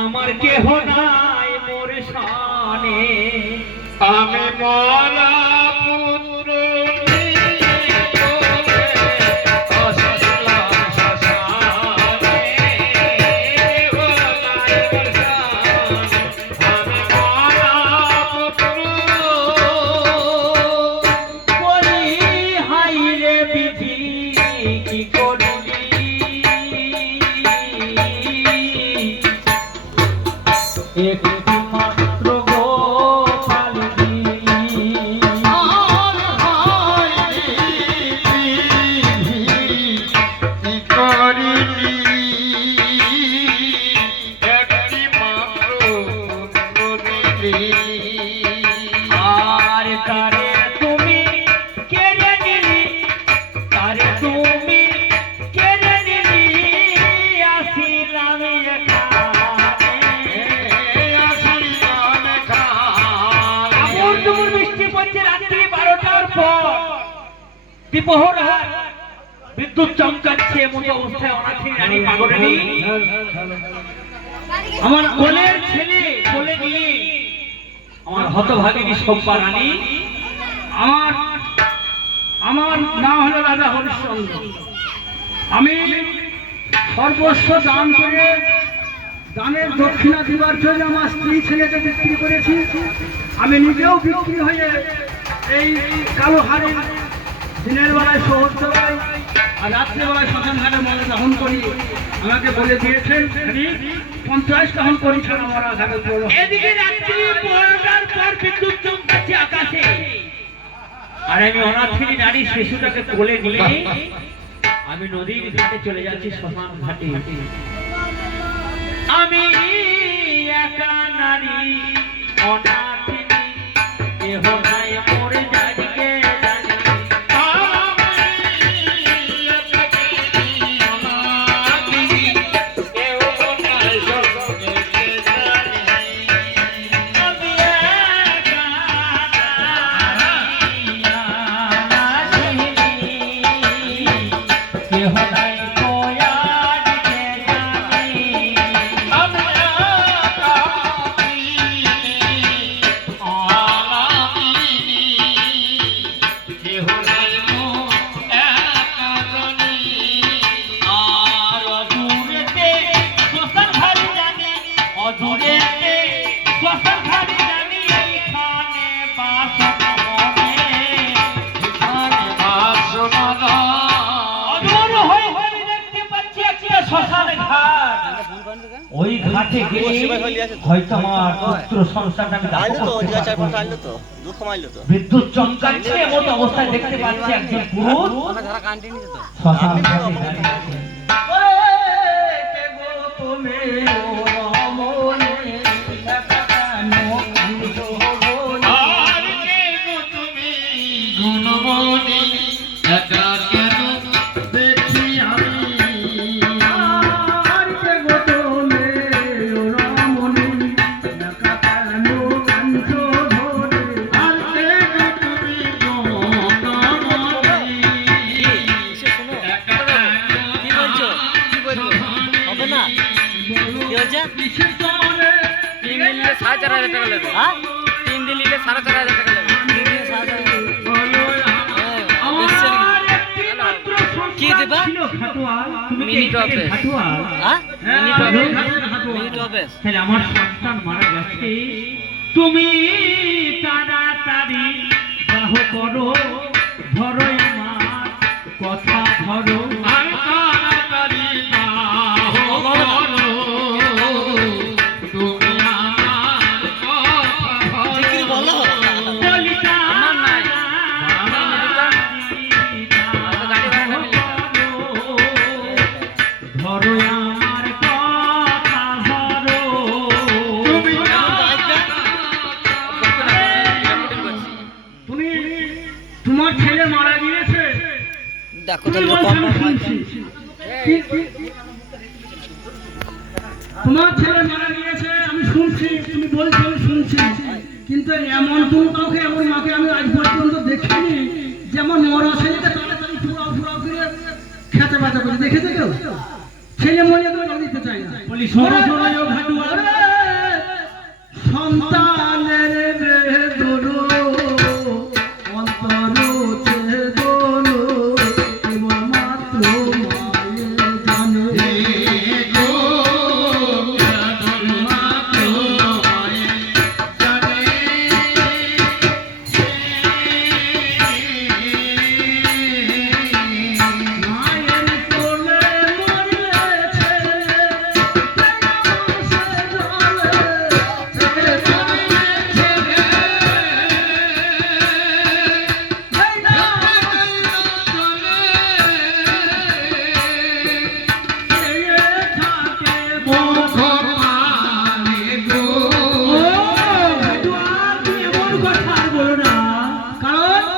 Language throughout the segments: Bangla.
আমার কেহ নাই মোর শানে আমি মরা পুত্র বিদ্যুৎ চমকাচ্ছে এমন অবস্থায় অনাথিনী রানী পাগলিনী আমার কোলের ছেলে কোলে নিয়ে আমার হতভাগিনী শোভা রানী আমার নাম হলো রাজা হরিশ্চন্দ্র। আমি সর্বস্ব দান করে দানের দক্ষিণা দিবার জন্য আমার স্ত্রী ছেলেকে বিক্রি করেছি। আমি নিজেও বিক্রি হয়ে এই কালো হাড়ে দিনের বেলায় শহর চলাই আর রাত্রেবেলায় শ্মশান ঘাটে মনে দহন করি। আমাকে বলে দিয়েছেন 50 দহন করেছেন আমরা ঘাটে। এদিকে রাত্রি 12টার পর বিদ্যুৎ চমকাচ্ছে আকাশে আর আমি অনাথিনী নারী শিশুটাকে কোলে নিয়ে আমি নদীর ঘাটে চলে যাচ্ছি শ্মশান ঘাটে। আমি একা নারী অনাথিনী কেহ নাই মরে যাইকে ওই ঘাটে গিয়ে হয়তো আমার পুত্র সন্তানটা বিদ্যুৎ চমকাচ্ছে এমন অবস্থায় দেখতে পাচ্ছি একজন পুরুষ শ্মশান ঘাটে দাঁড়িয়ে আমার সন্তান মারা গেছে। তুমি তাড়াতাড়ি বাহ করো ধরো আমার কথা ধরো তোমার ছেলে মারা গিয়েছে আমি শুনছি, তুমি বলছো আমি শুনছি, কিন্তু এমন কোনো কাউকে এমন মাকে আমি আজ পর্যন্ত দেখিনি যেমন মরা ছেলেকে তাড়াতাড়ি ফুরাও ফুরাও করে খেতে ব্যথা করে দেখেছে কেউ? ছেলে মরে দিতে চাই না বলি সরো সরো ঘাটুয়া সন্তানের বেদন অন্তর চেদন কেবলমাত্র মায়ে জানে মায়ের কোলে মরেছে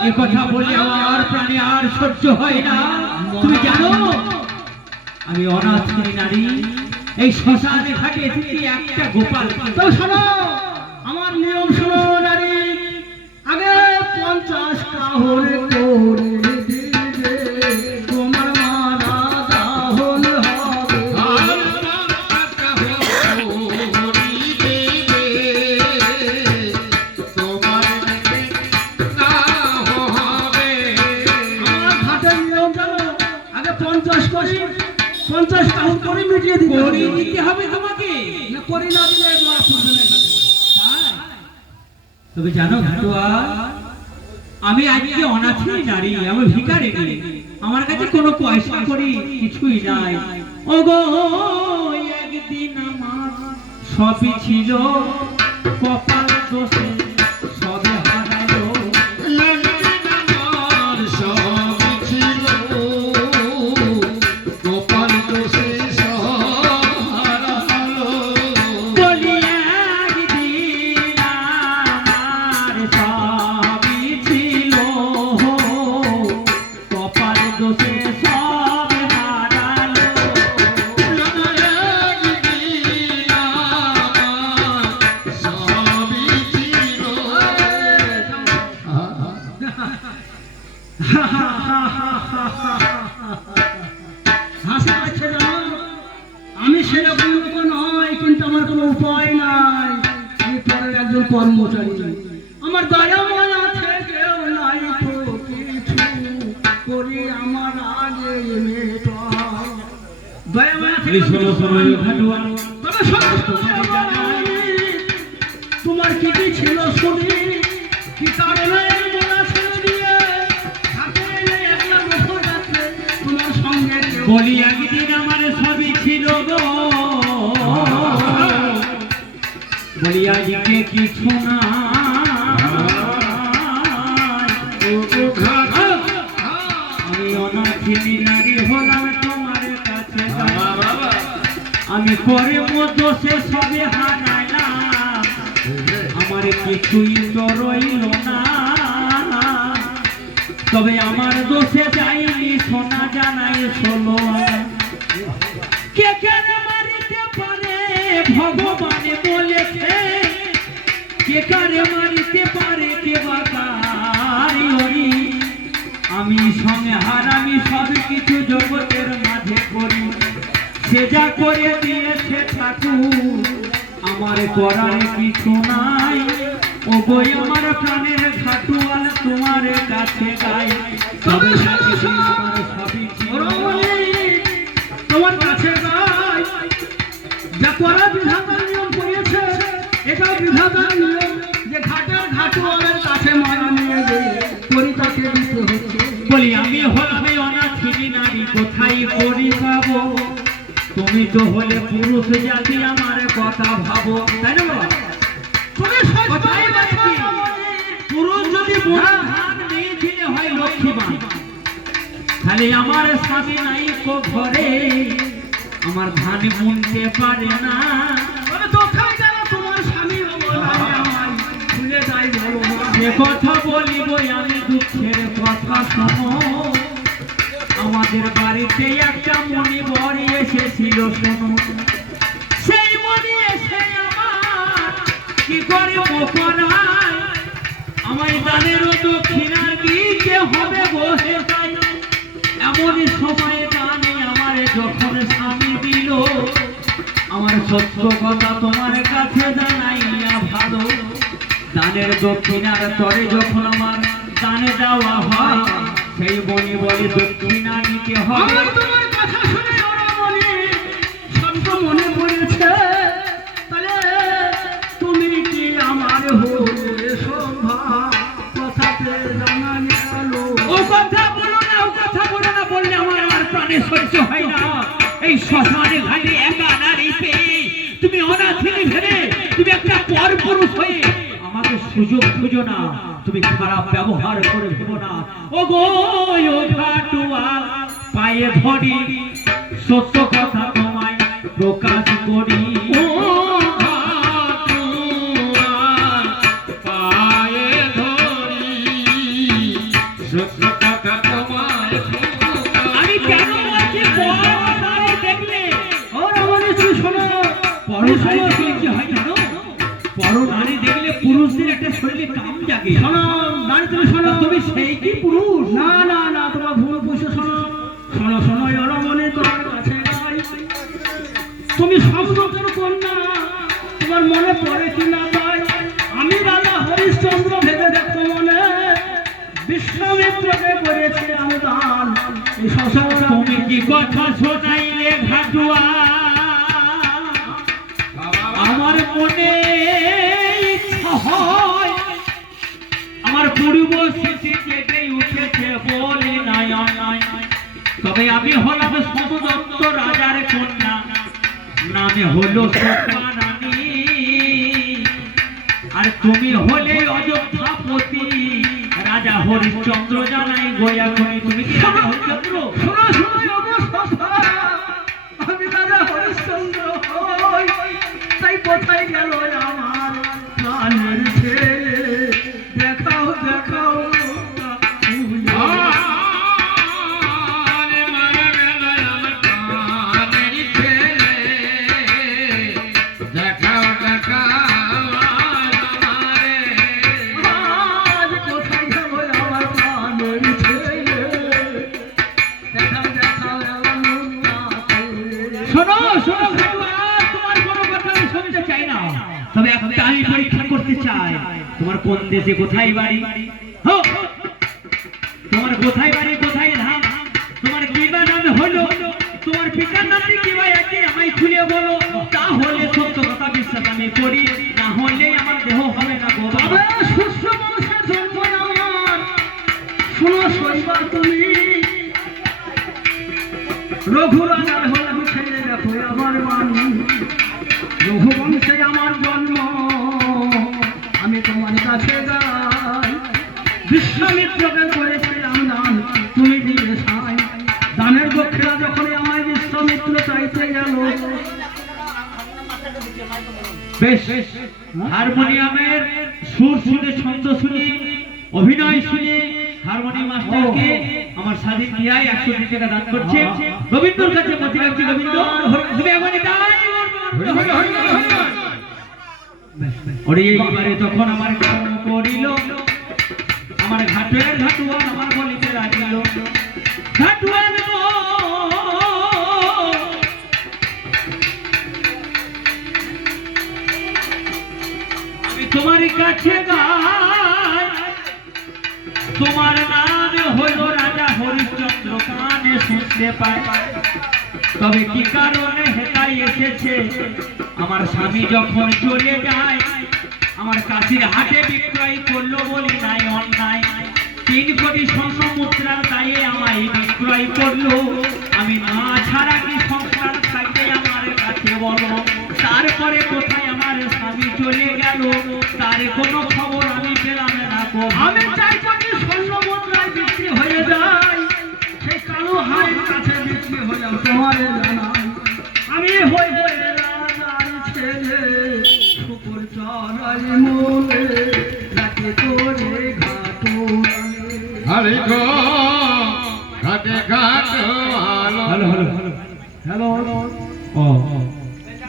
এ কথা বলে আমার প্রাণে আর সহ্য হয় না। তুমি জানো আমি অনাথিনী নারী, এই শ্মশানে ঘাটে এসেছি একটা গোপাল। তো শোনো, আমার নিয়ম শোনো নারী, আগে 50 কাহর করে দিবে, তোমার মারা দাহন হবে। আমার ঘাটের নিয়ম জানো, আগে 50 করি, 50 কাহর করে মিটিয়ে দিতে হবে। দিতে হবে তোমাকে, না করি না দিলে মারা পড়বে না ঘাটে। তবে জানো ঘাটুয়া, আমি আজকে অনাথিনী নারী, আমি ভিখারি, আমার কাছে কোনো পয়সা করি কিছুই নাই। ওগো একদিন আমার সবই ছিল, কপাল দোষে সবে হারালো। বলি একদিন আমার সবই ছিল, কপাল দোষে সবে হারালো। হাসি পাচ্ছে না? আমি সেরকম লোক নয়, কিন্তু আমার কোনো উপায় নাই। আমি পরের একজন কর্মচারী, আমার দয়া মায়া আছে কেউ নাই তো কিছু করি আমার আগে মেয়েটা। দয়া মায়া থেকে শোনো শোনো ঘাটুয়া, তবে সমস্ত তোমার কি কি ছিল শুনি, কি কারণে এই মোড়া ছেড়ে দিয়ে হাতে এনে একলা বছর যাচ্ছে তোমার সঙ্গে কেউ বলি একদিন আমার সবই ছিল গো, বলি আজকে কিছু না। আমি অনাথিনী নারী হলাম তোমার কাছে, আমি পরে মতো সে সবে হারাইলাম, আমার কিছুই তো রইল না। তবে আমার দোষে যাইনি সোনা জানাই ষোলো আনা। কে কেন মারিতে পারে ভগবানে বলেছে, কে কারে মারিতে পারে কে বাকারি হরি। আমি সঙ্গে হারামি সব কিছু জগতের মাঝে করি, সে যা করে দিয়েছে ঠাকুর আমার করার কিছু নাই। ও বই আমার প্রাণের ঘাটুয়াল তোমার কাছে গাই, তবে একদিন আমার সবই ছিল। তোমার কাছে গাই, যা করা বিধাতার নিয়ম করিয়েছে, এটাও বিধাতার নিয়ম যে ঘাটের ঘাটুয়ালের কাছে মায়া নিয়ে গিয়ে পরিতাকে দিতে হচ্ছে। বলি আমি হলাম অনাথিনী নারী, কোথায় করি পাবো? তুমি তো হলে পুরুষ জাতি, আমার কথা ভাবো, তাই না বাবা? তুমি কোথায় বাড়ি? পুরুষ যদি বুড়া ধান মেয়ে ছেলে হয় লক্ষ্মীবান, তাহলে আমার স্বামী নাই কো ঘরে, আমার ধান গুনতে পারে না। তবে কোথায় গেল তোমার স্বামী বলাই আমায় ভুলে যাই বলো মা। সে কথা বলিব আমি, দুঃখের কথা শোনো। আমাদের বাড়িতে একটা মণিবর এসেছিল শোনো, সেই মণি এসে আমার কি করে মোকরায়, আমায় দানের দক্ষিণার দিকে হবে বসে যাই। এমন সময় দানে আমার যখন স্বামী দিল, আমার সত্য কথা তোমার কাছে জানাইয়া ভালো, দানের দক্ষিণার তরে যখন আমার দানে দেওয়া হয়, সেই বনি বলি দক্ষিণা নিতে হবে। আমার তোমার কথা শুনে রমণী সত্য মনে পড়েছে, তাহলে তুমি কি আমার হলে শোভা কথাতে জানা গেল। ও কথা বলো না, ও কথা বলো না, বললে আমার আমার প্রাণে সহ্য হয় না। এই শ্মশানে ঘাটে একা নারী পেয়ে তুমি অনাথিনী ভেবে তুমি একটা পর পুরুষ হয়ে আমাকে সুযোগ খুঁজো না, তুমি খারাপ ব্যবহার করে ভেবো না। ও গো ও ঘাটুয়া পায়ে ধরি সত্য কথা তোমায় প্রকাশ করি। ও ঘাটুয়া পায়ে ধরি সত্য কথা তোমায় আমি কেন বলছি পরনারী দেখলে, ও রমণী তুমি শোনো, পরনারী দেখলে কি হয় জানো? পরনারী দেখলে পুরুষদের একটা শরীরে কাম জাগে। শোনো নারী তুমি শোনো, তুমি সেই কি পুরুষ? না না না, তোমার ভুল বুঝছো। শোনো শোনো শোনো, এই রমণী তোমার কাছে নাই, তুমি সংস্কৃতের কন্যা, তোমার মনে পড়ে কি না পাই, আমি রাজা হরিশ্চন্দ্র ভেবে দেখো মনে বিশ্বামিত্রকে করেছি আমি দান। এই শ্মশান তুমি কি কথা শোনাইলে ঘাটুয়া, আমার মনে ইচ্ছা হয়, আমার পূর্ব স্মৃতি কেটে উঠেছে বলে নাই অন্যায়। তবে আমি হলাম শতদত্ত রাজার কন্যা, নামে হলো সত্যবানী, আর তুমি হলে অযোধ্যাপতি রাজা হরিশ্চন্দ্র। জানাই গোয়া করি তুমি কি রাজা হরিশ্চন্দ্র? শোনো শোনো, আমি রাজা হরিশ্চন্দ্র হই, তাই কোথায় গেল আমার প্রাণের ছেলে, দেখাও দেখাও। আজ কোথায় গেল আমার প্রাণের ছেলে, দেখাও দেখাও আমার মুক্তা। শোনো শোনো ঘাটুয়া, তোমার কোনো কথা আমি শুনতে চাই না, তবে একটা আমি পরীক্ষা করতে চাই। তোমার কোন দেশে কোথায় বাড়ি? হো, তোমার কোথায় বাড়ি, কোথায় ধাম, তোমার কি বা নাম হলো, তোমার পিতার নামটি কি বা একই আমায় খুলে বলো, তাহলে সত্য কথা বিশ্বাস আমি করি, না হলে আমার দেহ হবে না গো বাবা। তবে শস্য বংশের জন্ম আমার, শোনো শৈবা তুমি রঘুরাজার হলাম ছেলে, দেখো আমার বাণী, রঘুবংশে আমার জন্ম, আমি তোমার কাছে যাই, বিশ্বামিত্রকে করেছিলাম দান, তুমি দিলে সাই, দানের দক্ষিণা যখন আমায় বিশ্বামিত্র চাইতে গেল। বেশ, হারমোনিয়ামের সুর শুনে, ছন্দ শুনে, অভিনয় শুনে হারমোনিয়াম মাস্টারকে আমার স্বাধীন ক্রিয়ায় 100 টাকা দান করছে। গোবিন্দর কাছে মতি রাখছি, গোবিন্দ তুমি এখনই তাই ওরে। এইবারে তখন আমার কর্ম করিল, আমার ঘাটের ঘাটুয়া আমার বলিতে লাগিল, ঘাটুয়া আমি তোমার কাছে গাই, তোমার নাম হলো রাজা হরিশ্চন্দ্র, কানে শুনতে পাই, তবে কি কারণে হেতাই এসেছে, আমার স্বামী যখন চলে যায়, আমার কাশির হাটে বিক্রয় করলো বলি নাই অন্যায়, 3 কোটি স্বর্ণ মুদ্রার দায়ে আমায় বিক্রয় করলো, আমি না ছাড়া কি সংসার থাকবে আমার কাছে বলো, তারপরে কোথায় আমার স্বামী চলে গেল, তার কোনো খবর আমি পেলাম না গো। আমি চাই যদি স্বর্ণ মুদ্রায় বিক্রি হয়ে যায়, সেই কালো হাড়ের কাছে বিক্রি হয়ে যাও, তোমার জানাই আমি হই রাজার ছেলে, শুকুর চড়াই মোলে রাখে তোরে ঘাটো, হরি গো ঘাটে ঘাট হ্যালো হ্যালো হ্যালো ও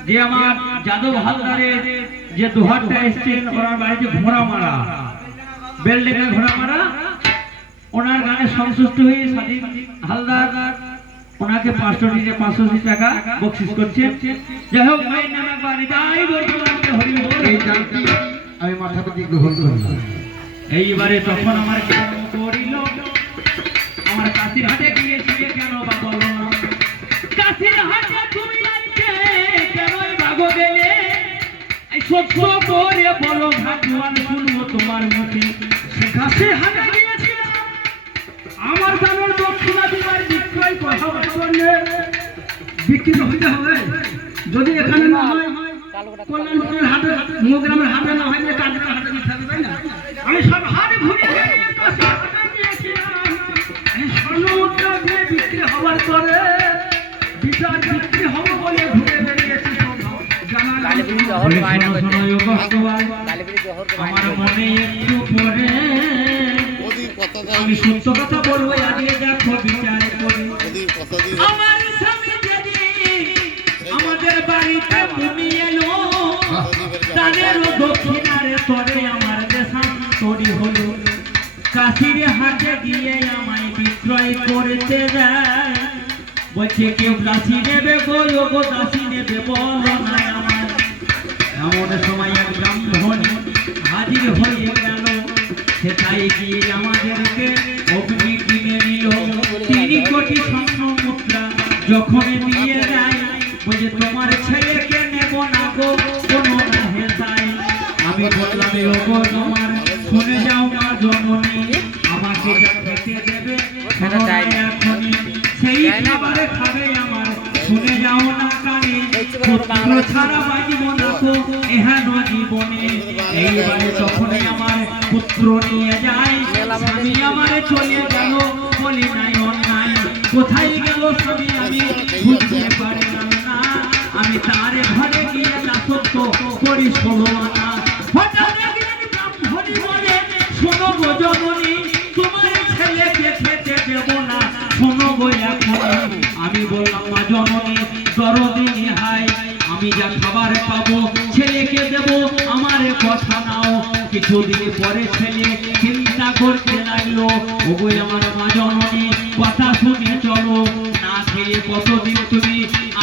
যে আমার যাদব হালদারের যে দোহারটা এসছেন, ওনার বাড়িতে ঘোড়া মারা, বেলডেঙ্গা ঘোড়া মারা, ওনার গানে সন্তুষ্ট হয়ে স্বাধীন হালদার ওনাকে 580 টাকা বকশিশ করছে। যাই হোক মায়ের নামে বাড়ি যাই বর্তমানে হরি বল। এই দানটি আমি মাথা পেতে গ্রহণ করলাম। এইবারে তখন আমার কেন করিল, আমার কাশির হাটে গিয়েছিলে কেন বা বলো না, কাশির হাটে তুমি আজকে কেনই বাগো গেলে, এই সত্য করে বলো ভাগ্যবান শুনবো তোমার মুখে। কাশির হাটে গিয়েছিলাম আমার দানের দক্ষিণা দিবার বিক্রয় করাবার জন্য, বিক্রি হইতে হবে। যদি এখানে না হয় কল্যাণপুরের হাটে, মোগ্রামের হাটে না হয়, কাজটা হাটে দিতে হবে, তাই না? আমি সব হাট ঘুরে কাশির হাটে গিয়েছিলাম। এই স্বর্ণ মুদ্রা দিয়ে বিক্রি হওয়ার পরে বিচার বিক্রি হবে বলে ঘুরে বেরিয়েছি। জানা শোনো ও ভগবান, আমার মনে একটু পরে আমি সত্য কথা বলবো, আগে দেখো বিচার করে। আমার স্বামী যেদিন আমাদের বাড়িতে তুমি এলো, তাদের দক্ষিণারে তরে আমার দেশান্তরি হলো, কাশির হাটে গিয়ে আমায় বিক্রয় করতে যায়। বলছে কেউ দাসী নেবে গো, গো দাসী নেবে বলো না আমার। এমন সময় এক ব্রাহ্মণ হাজির হয়ে গেল, সেটাই গিয়ে আমাদেরকে অগ্নি কিনে নিল 3 কোটি স্বর্ণ মুদ্রা। যখন নিয়ে যায় বলছে তোমার ছেলেকে নেব না গো, কোনো না হেসাই। আমি বললাম ও গো তোমার শুনে যাও মা জননী, আমাকে যা খেতে দেবে এখনই সেই খাবারে খাবে আমার, শুনে যাও না কানে, পুত্র ছাড়া বাঁচব না তো এহেন জীবনে। এইবারে তখনই আমার পুত্র নিয়ে যায়, স্বামী আমার চলে গেল, বলি নাই অন্যায়, কোথায় গেল স্বামী আমি বুঝতে পারলাম না। আমি তার ঘরে গিয়ে দাসত্ব করি 16 আনা। হঠাৎ একদিন ব্রাহ্মণী বলে শোনো গো জননী, তোমার ছেলেকে খেতে দেব না, শোনো গো এখনই। আমি বললাম মা জননী দরদি হাই, আমি যা খাবার পাবো ছেলেকে দেব, আমার কথা নাও। কিছুদিন পরে ছেলে চিন্তা করতে লাগলো, ওগো আমার মা জননী কথা শুনে চলো, না খেয়ে কতদিন তুমি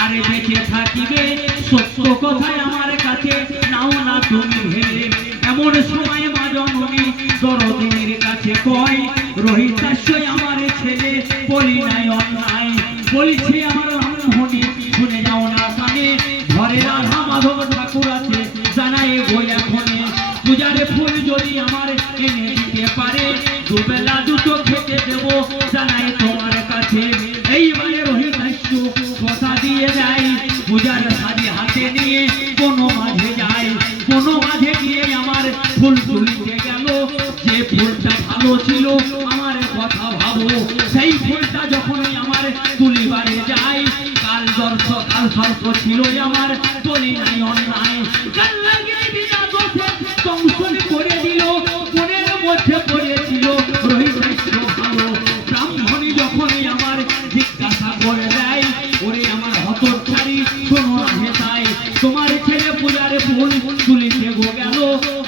আরে বেঁচে থাকিবে, সত্য কথাই আমার কাছে নাও না তুমি ভেবে। এমন সময় মা জননী দরদিনীর কাছে কয়, রোহিতাশ্বই আমার ছেলে, বলি নাই অন্যায়, বলিছি আমার ব্রাহ্মণী শুনে যাও না কানে। ঘরে রাধা মাধব ঠাকুর আছে জানাই বই এখনে, পূজারে ফুল যদি আমার এনে দিতে পারে, দুবেলা দুটো খেতে দেব জানাই তোমার কাছে। এইবারে রোহিতাশ্য কথা দিয়ে যায়, পূজার শাড়ি হাতে নিয়ে কোনো মাঝে যায়, কোনো মাঝে গিয়ে আমার ফুল তুলতে গেল। যে ফুলটা ভালো ছিল আমার কথা ভাবো, সেই ফুলটা যখনই আমার তুলিবারে যায়, কাল সর্প ছিল আমার, বলি নাই অন্যায়, কাল লাগিয়ে বিনা দোষে দংশন করে দিল, মনের মধ্যে পড়েছিল রোহিতাশ্য ভালো। ব্রাহ্মণী যখনই আমার জিজ্ঞাসা করে দেয়, ওরে আমার হতচ্ছাড়ি শোনো হেতাই, তোমার ছেলে পূজারে ফুল তুলিতে গো গেল,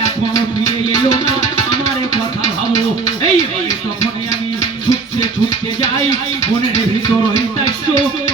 এখনো ফিরে এলো না, আমার কথা ভাবো। এই তখনই আমি ছুটতে যাই, মনের ভিতর রোহিতাশ্য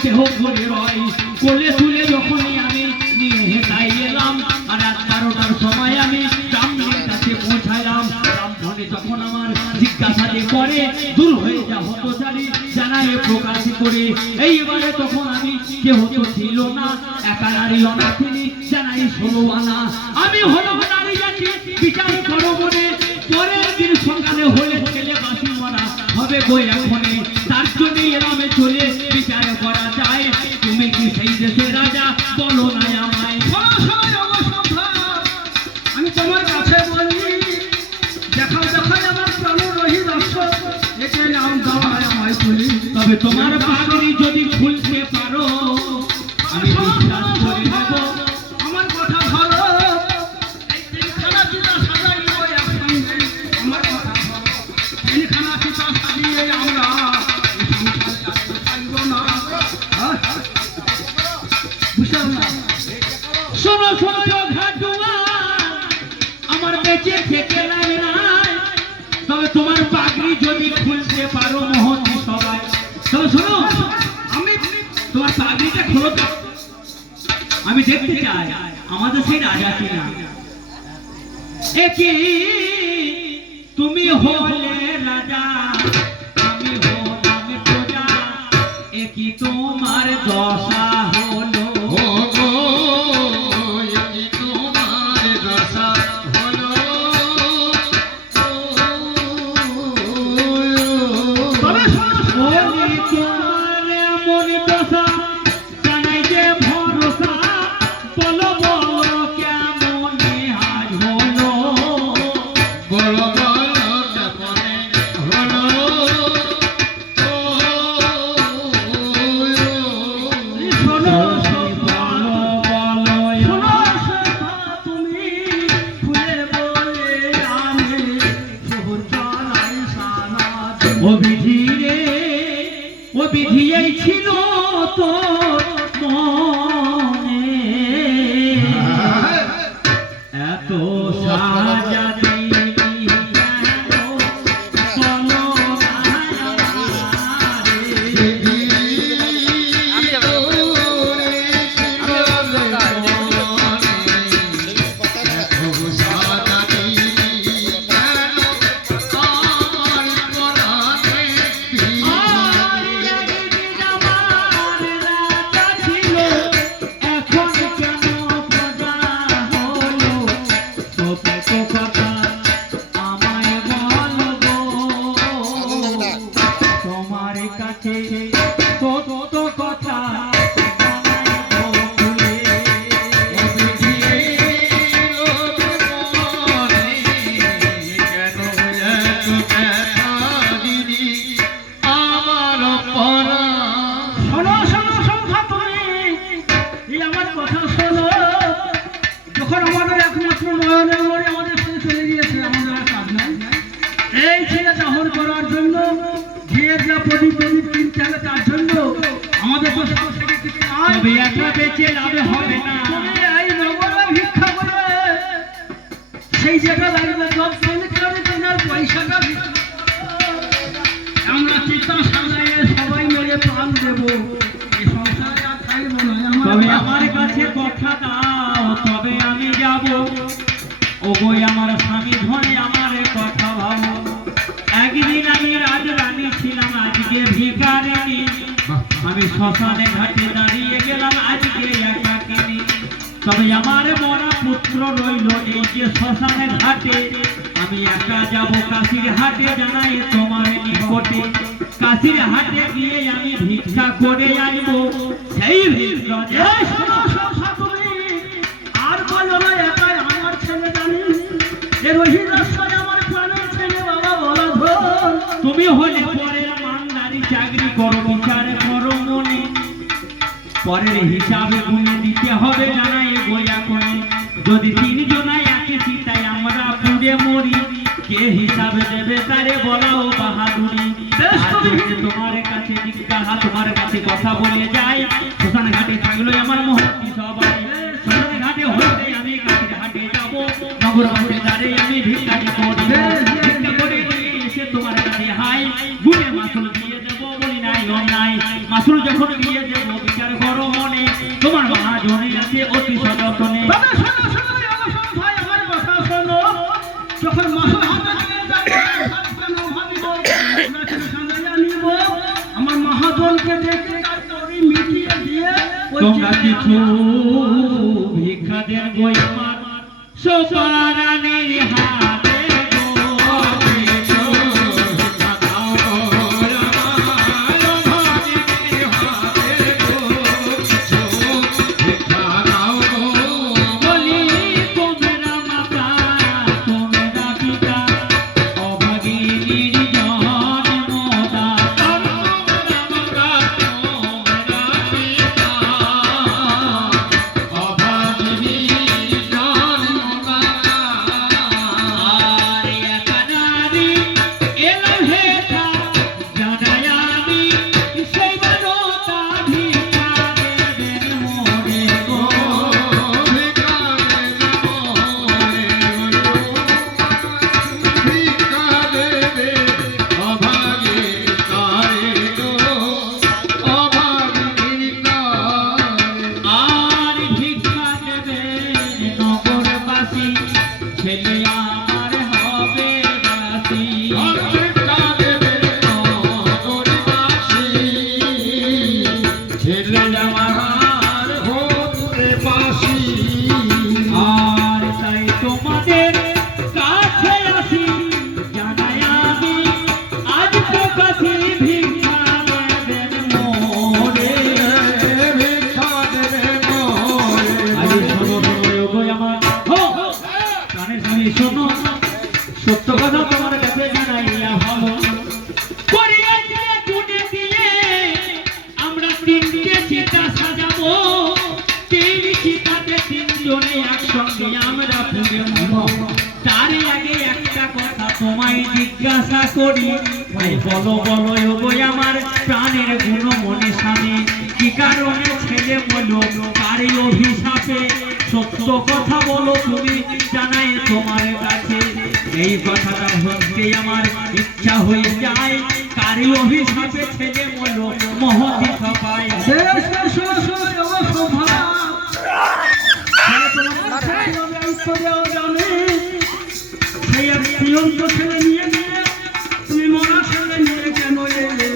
দেহ করে রয়, কোলে তুলে যখনই আমি নিয়ে হেতাই এলাম, আর রাত 12টার সময় আমি ব্রাহ্মণের কাছে পৌঁছালাম। ব্রাহ্মণে যখন আমার জিজ্ঞাসা যে করে, দূর হয়ে যা হতচারী জানায় প্রকাশ করে। এইবারে তখন আমি কেহ তো ছিল না, একা নারী অনাথিনী জানাই 16 আনা। আমি হলো নারী জাতি বিচার করো মনে, পরের দিন সকালে হলে ছেলে বাসি মরা হবে গো এখনে, তার জন্য এরামে চলে বিচার করা যায়। তুমি কি সেই দেশের রাজা বলো না আমায়। আমি তোমার কাছে বলি, দেখাও দেখাই আমার প্রাণ রোহিতাশ্য, একে নাম দাওয়ায় আমায় তুলি। তবে তোমার পাগড়ি যদি খুলতে পারো আমি বিশ্বাস করে নেব, আমার কথা ভালো। এই 3খানা চিতা সাজাইব এখন, আমার কথা ভালো। 3খানা চিতা সাজিয়ে আমরা এই সংসারে থাকবো না। বুঝলাম না? শোনো শোনো ঘাটুয়া, আমার বেঁচে থেকে লাগে নাই, তবে তোমার পাগড়ি যদি খুলতে পারো মহতি সবাই। শোনো শোনো, আমি চাকরিটা খোলো তো। আমি দেখতে চাই আমাদের সেই রাজা কিনা। একই তুমি হলে রাজা, আমি হলাম প্রজা, একই তোমার দশা হলো। তবে শোনো, ওই তোমার এমন দশা, জানাই যে ভরসা, বলো বলো কেমনে আজ হলো। শোনো, বলো বলো শোনো, শোনো, তুমি খুলে বলে আনে শহর চালাই সারা দিন। ও বিধি রে, ও বিধি এই ছিল তো মনে, এত সাজা দিলি কেন বলো না রে। আর একদিন আমার রাজা ছিল, এখন কেন প্রজা হলো? সত্য কথা আমায় বলো গো, তোমার কাছে সত্য কথা জানাই গো খুলে। শোনো, শোনো, শোনো, তুমি এই আমার কথা শোনো। যখন আমাদের একমাত্র নয়নের মণি আমাদের ছেড়ে চলে গিয়েছে, আমাদের আর কাজ নাই। এই ছেলে দহন করার জন্য ঘিয়ের যা প্রদীপ প্রদীপ কিনতে হবে তার জন্য আমাদের তো সংসারে কিছু নাই। তবে একা বেঁচে লাভ হবে না। তুমি এই নগরে ভিক্ষা করে সেই জায়গা লাগবে সব শ্রমিক কেনার পয়সাটা ভিক্ষা করো। আমরা চিন্তা সাজাইয়ে সবাই মিলে প্রাণ দেবো, এই সংসারে আর থাকবো না। তবে আমার কাছে কথা দাও, তবে আমি যাব। ও গো আমার স্বামী ধরে আমার কথা ভাবো। একদিন আমি রাজরানী ছিলাম, আজকে ভিখারিনী। আমি শ্মশানে ঘাটে দাঁড়িয়ে গেলাম, আজকে একাকিনী। তবে আমার মরা পুত্র রইল এই যে শ্মশানে ঘাটে। আমি একা যাব কাশির হাটে, জানাই তোমার নিকটে। কাশির হাটে গিয়ে আমি ভিক্ষা করে আনবো, সেই ভিক্ষা এই শোনো, শোনো, তুমি আর বলো না একাই আমার ছেলে জানি। এ রহিদাসায় আমার প্রাণের ছেলে বাবা বলা ধর। তুমি হলে পরের মানদারি, চাকরি করো বিচার করো মনে। পরের হিসাবে গুনে দিতে হবে জানাই গোয়া করে। যদি তিনজনাই একে চিতায় আমরা পুড়ে মরি, কে হিসাবে দেবে তারে বলাও বাহাদুরি। আর যদি তোমার কাছে জিজ্ঞাসা, তোমার কাছে কথা বলে যাই, শ্মশান ঘাটে থাকলো আমার মহতি সবাই। শ্মশান ঘাটে হতে আমি কাছের হাটে যাবো, নগর বাসে দাঁড়ে আমি ভিক্ষাটি করি। ভিক্ষা করে নিয়ে এসে তোমার কাছে হাই গুনে মাসুল দিয়ে দেবো, বলি নাই অন্যায়। মাসুল যখন দিয়ে দেবো বিচার করো মনে, তোমার মহাজনে আছে অতি সযত্নে। বাবা শোনো, শোনো, শোনো, শোনো, ভাই আমার কথা শোনো। যখন মাসুল হাতে নিয়ে যাবো, সাতখানা ভাবিব, আমরা ছেলে সাজাইয়া নিব। আমার মহাজনকে ডেকে তার তরি মিটিয়ে দিয়ে ওই তোমরা ছেলে কিছু ভিক্ষা দেন গো আমার সোপারানির হাতে গো। বলি তোমরা মাতা, তোমরা পিতা, অভাগিনীর জন্মদাতা। তোমরা পিতা, অভাগিনীর জন্মদাতা। তুমি শোনো সত্য কথা তোমার কাছে জানাইয়া ভালো করিয়া দিয়ে গুনে দিয়ে আমরা তিনটে চিতা সাজাবো তিন চিতাতে তিনজনে একসঙ্গে আমরা পুড়ে মরবো তার আগে একটা কথা তোমায় জিজ্ঞাসা করি ভাই বলো বলো ওগো আমার প্রাণের গুণ মনে স্বামী কি কারণে ছেলে বলো কারি অভিশাপে সত্য কথা বলো তুমি জানাই তোমার কাছে এই কথাটা ভাবতে আমার ইচ্ছা হয়ে যায় কারি অভিশাপে ছেলে বলো মহতি পায় ছেলে নিয়ে গিয়ে তুমি মরা ছেলে নিয়ে কেন এলে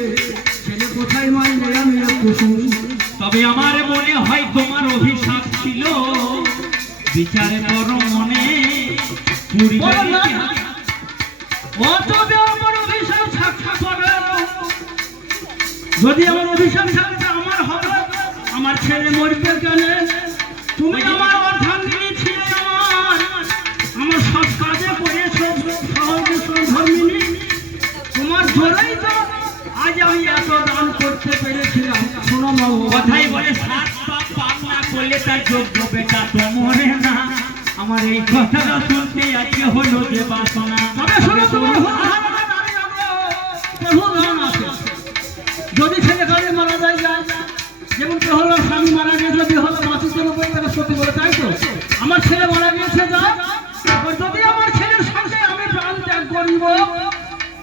ছেলে কোথায় মানলে আমি একটু শুনি তবে আমার মনে হয় তোমার অভিশাপ ছিল বিচারে বড় মনে যদি আমার অভিশাপ থাকতে আমার হবে আমার ছেলে মরবে কেন তুমি আমার অর্ধাঙ্গিনী ছিলে আমার সব কাজে করেছো সহজে ধর্মিনী তোমার জোরেই তো আজ আমি এত দান করতে পেরেছিলাম শোনো কথাই বলে সাত পাপ পাপ না করলে তার যোগ্য বেটা তো মরে না আমার এই কথাটা শুনতে আজকে হলো যে বাসনা তবে শোনো যদি ছেলে কাজে মারা যায় যেমন বেহলার স্বামী মারা গিয়েছিল বেহলা 95 টাকা সত্যি বলে তাই তো আমার ছেলে মারা গিয়েছে যদি আমার ছেলের সঙ্গে আমি প্রাণ ত্যাগ করিব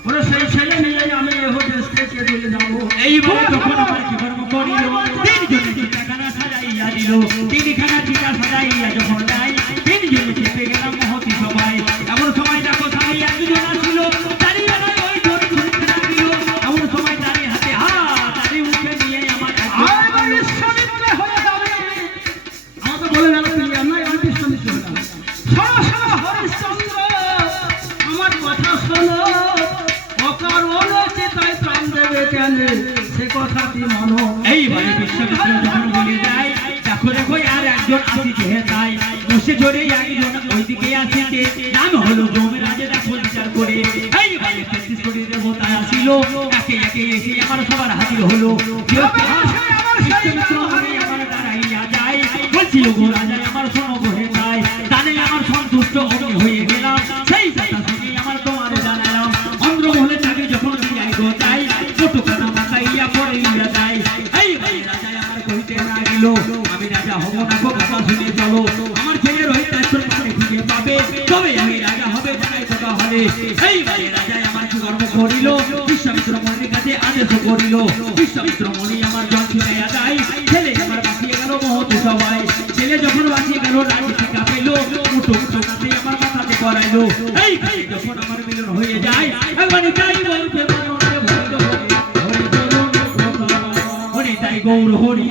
ওরা সেই ছেলে নিয়ে আমি এহ দেশ থেকে চলে যাবো এই বলে তখন আমার কি কর্ম করিল তিনজনে চিতাখানা সাজাইয়া দিল তিনখানা চিতা সাজাইয়া যখন যাই তিনজনে চেপে গেলাম মহতি সবাই এমন সময় দেখো স্বামী একজন আসিল দাঁড়িয়ে ওই জন ঘুরতে লাগিল এমন সময় দাঁড়িয়ে হাতে দাঁড়িয়ে উঠে নিয়ে আমার আমাকে বলে গেল আমি কৃষ্ণমিত্র হলাম হরিশ্চন্দ্র আমার কথা শোনো অকারণে চিতায় প্রাণ দেবে কেন সে কথাটি মনো এইবারে বিশ্বমিত্র যখন বলে যায় দেখো দেখো আর একজন আসিছে তাই বসে ধরে একজন ওইদিকে আসিতে নাম হলো যমরাজে দেখো বিচার করে এইবারে 33 কোটি দেবতা আসিল একে একে এসে আমার সবার হাজির হলো বিশ্বমিত্র আমার দাঁড়াইয়া যায় বলছিল গো রাজা আমার শোনো গহে তাই জানে আমার সন্তুষ্ট অগ্নি হয়ে গেলাম সেই কথা শুনে আমার তোমার জানালাম অন্ধ্রমহলে চাকরি যখন দিয়াই গো তাই কটুকানা মাথাইয়া পড়ে উড়া যায় এইবারে রাজা আমার কইতে লাগিল আমি রাজা হব না গো কথা শুনে চলো আমার ছেলে রহিত রাষ্ট্র পারে খুঁজে পাবে তবে আমি রাজা হবে জানাই কথা হলে এইবারে রাজা আমার কি কর্ম করিল বিশ্বমিত্র মণির কাছে আদেশ করিল বিশ্বমিত্র মণি আমার জন ছুটাইয়া যায় ছেলে আমার বাঁচিয়ে গেল মহতে সবাই ছেলে যখন বাঁচিয়ে গেল রাজনীতি কাঁপেল মুঠো মুঠো কাঁপে আমার মাথাতে করাইল এইখানে যখন আমার মিলন হয়ে যায় একবার তাই বলতে হরি তাই গৌর হরি